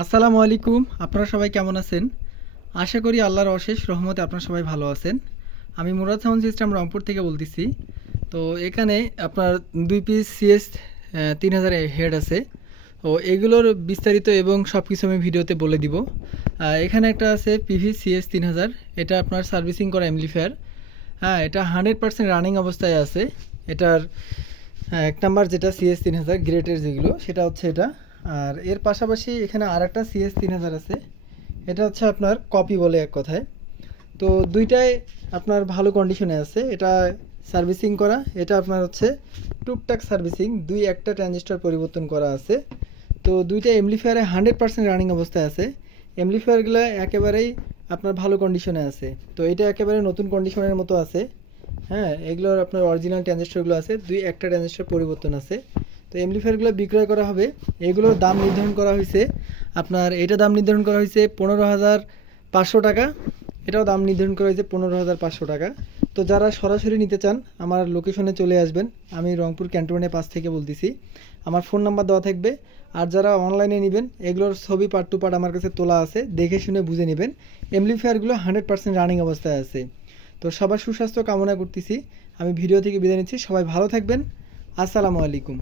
আসসালামু আলাইকুম। আপনারা সবাই কেমন আছেন? আশা করি আল্লাহর অশেষ রহমতে আপনারা সবাই ভালো আছেন। আমি মুরাদ সাউন্ড সিস্টেম রংপুর থেকে বলতেছি। তো এখানে আপনার 2 পিস সিএস 3000 হেড আছে। তো এগুলোর বিস্তারিত এবং সব কিছু আমি ভিডিওতে বলে দিব। এখানে একটা আছে পিভি সিএস 3000, এটা আপনার সার্ভিসিং করা অ্যাম্পলিফায়ার। হ্যাঁ, এটা 100% রানিং অবস্থায় আছে। এটার এক নাম্বার যেটা সিএস 3000 গ্রেটের যেগুলো, সেটা হচ্ছে এটা। আর এর পাশাপাশি এখানে আর একটা সিএস 3000 আছে, এটা হচ্ছে আপনার কপি বলে এক কথায়। তো দুইটাই আপনার ভালো কন্ডিশনে আছে। এটা সার্ভিসিং করা, এটা আপনার হচ্ছে টুকটাক সার্ভিসিং, দুই একটা ট্রানজিস্টর পরিবর্তন করা আছে। তো দুইটা এমপ্লিফায়ারে 100% রানিং অবস্থায় আছে। এমপ্লিফায়ারগুলো একেবারেই আপনার ভালো কন্ডিশনে আছে। তো এটা একেবারে নতুন কন্ডিশনের মতো আছে। হ্যাঁ, এগুলোর আপনার অরিজিনাল ট্রানজিস্টরগুলো আছে, দুই একটা ট্রানজিস্টর পরিবর্তন আছে। তো এমপ্লিফায়ারগুলো বিক্রয় করা হবে। এগুলোর দাম নির্ধারণ করা হয়েছে আপনার, এটা দাম নির্ধারণ করা হয়েছে 15,500 টাকা। এটাও দাম নির্ধারণ করা হয়েছে 15,500 টাকা। তো যারা সরাসরি নিতে চান আমার লোকেশনে চলে আসবেন। আমি রংপুর ক্যান্টনমেন্টের পাশ থেকে বলতেছি। আমার ফোন নাম্বার দেওয়া থাকবে। আর যারা অনলাইনে নেবেন, এগুলোর ছবি পার্ট টু পার্ট আমার কাছে তোলা আছে, দেখে শুনে বুঝে নেবেন। এমপ্লিফায়ারগুলো 100% রানিং অবস্থায় আছে। তো সবার সুস্বাস্থ্য কামনা করতেছি। আমি ভিডিও থেকে বিদায় নিচ্ছি। সবাই ভালো থাকবেন। আসসালামু আলাইকুম।